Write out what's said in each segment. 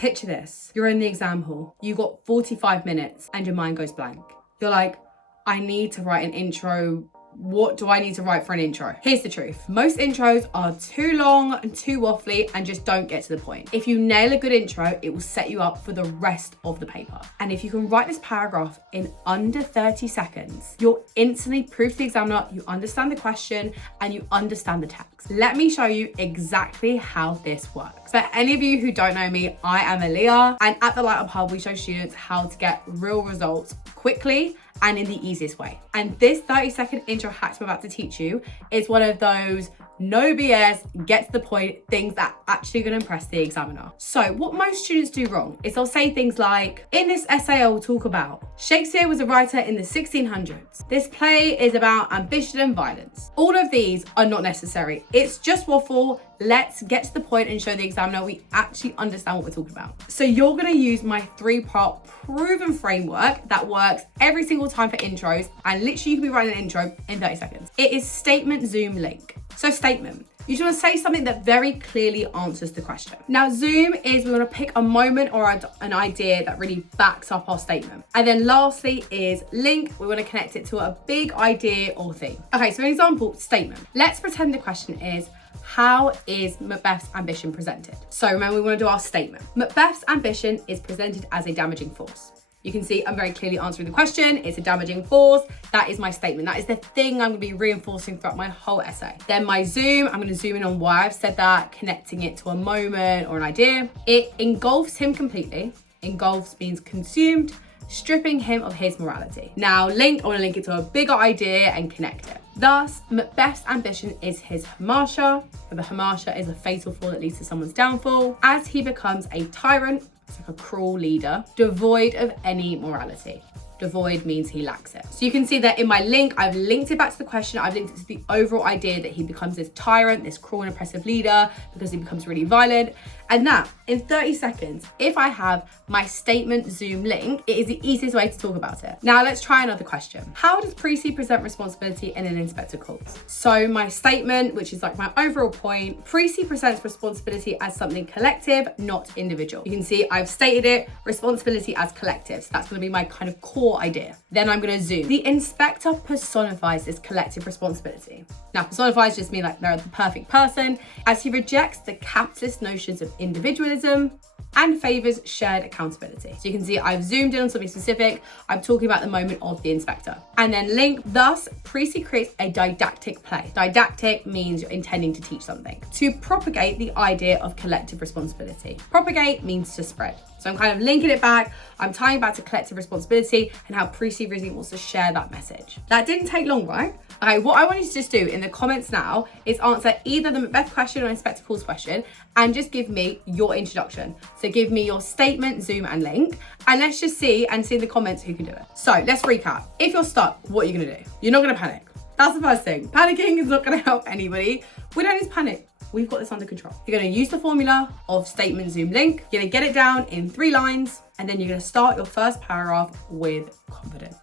Picture this. You're in the exam hall. You got 45 minutes and your mind goes blank. You're like, I need to write an intro. What do I need to write for an intro? Here's the truth. Most intros are too long and too waffly and just don't get to the point. If you nail a good intro, it will set you up for the rest of the paper. And if you can write this paragraph in under 30 seconds, you'll instantly prove to the examiner you understand the question and you understand the text. Let me show you exactly how this works. For any of you who don't know me, I am Aaliyah, and at the Lightup Hub, we show students how to get real results quickly and in the easiest way. And this 30-second intro hacks I'm about to teach you is one of those no BS, get to the point things that are actually gonna impress the examiner. So what most students do wrong is they'll say things like, in this essay I will talk about, Shakespeare was a writer in the 1600s. This play is about ambition and violence. All of these are not necessary. It's just waffle. Let's get to the point and show the examiner we actually understand what we're talking about. So you're gonna use my 3-part proven framework that works every single time for intros, and literally you can be writing an intro in 30 seconds. It is statement, zoom, link. So statement, you just want to say something that very clearly answers the question. Now zoom is we want to pick a moment or an idea that really backs up our statement. And then lastly is link, we want to connect it to a big idea or theme. Okay, so an example statement. Let's pretend the question is, how is Macbeth's ambition presented? So remember, we want to do our statement. Macbeth's ambition is presented as a damaging force. You can see I'm very clearly answering the question. It's a damaging force. That is my statement. That is the thing I'm gonna be reinforcing throughout my whole essay. Then my zoom, I'm gonna zoom in on why I've said that, connecting it to a moment or an idea. It engulfs him completely. Engulfs means consumed, stripping him of his morality. Now link, I wanna link it to a bigger idea and connect it. Thus, Macbeth's ambition is his hamartia. The hamartia is a fatal flaw that leads to someone's downfall. As he becomes a tyrant, it's like a cruel leader, devoid of any morality. Devoid means he lacks it. So you can see that in my link, I've linked it back to the question. I've linked it to the overall idea that he becomes this tyrant, this cruel and oppressive leader because he becomes really violent. And that in 30 seconds, if I have my statement zoom link, it is the easiest way to talk about it. Now let's try another question. How does Prissy present responsibility in an inspector calls? So my statement, which is like my overall point, Prissy presents responsibility as something collective, not individual. You can see I've stated it, responsibility as collective. So that's gonna be my kind of core idea. Then I'm gonna zoom. The inspector personifies this collective responsibility. Now personifies just mean like they're the perfect person, as he rejects the capitalist notions of individualism and favors shared accountability. So you can see I've zoomed in on something specific. I'm talking about the moment of the inspector. And then link, thus Prissy creates a didactic play. Didactic means you're intending to teach something. To propagate the idea of collective responsibility. Propagate means to spread. So I'm kind of linking it back. I'm tying back to collective responsibility and how Prissy really wants to share that message. That didn't take long, right? Okay, what I want you to just do in the comments now is answer either the Macbeth question or Inspector Calls question and just give me your introduction. So give me your statement, zoom and link, and let's just see in the comments who can do it. So let's recap. If you're stuck, what are you gonna do? You're not gonna panic. That's the first thing. Panicking is not gonna help anybody. We don't need to panic. We've got this under control. You're gonna use the formula of statement, zoom, link. You're gonna get it down in 3 lines, and then you're gonna start your first paragraph with confidence.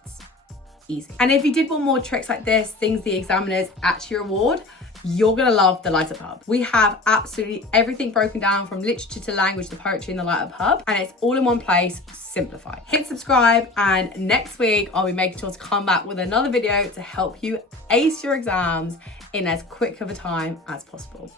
Easy. And if you did want more tricks like this, things the examiners actually reward, you're gonna love the Lightup Hub. We have absolutely everything broken down from literature to language to poetry in the Lightup Hub, and it's all in one place, simplified. Hit subscribe, and next week I'll be making sure to come back with another video to help you ace your exams in as quick of a time as possible.